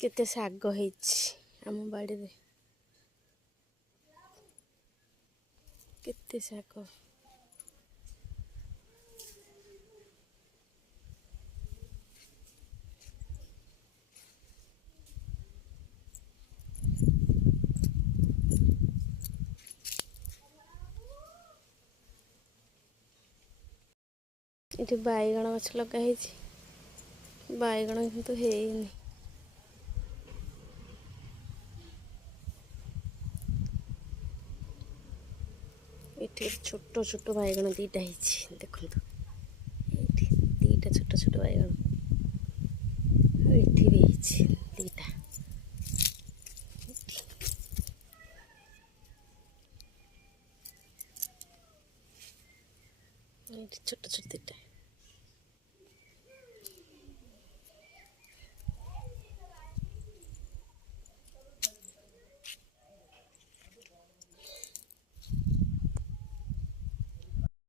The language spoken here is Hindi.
केते शाग आम बाड़ी रे केते शाग ये बैगण गछ लगाई बैगण किंतु हेनी ये छोट छोट बैगण दीटा देखो दीटा छोट छोट बैगण ये भी दीटा छोट छोट दीटा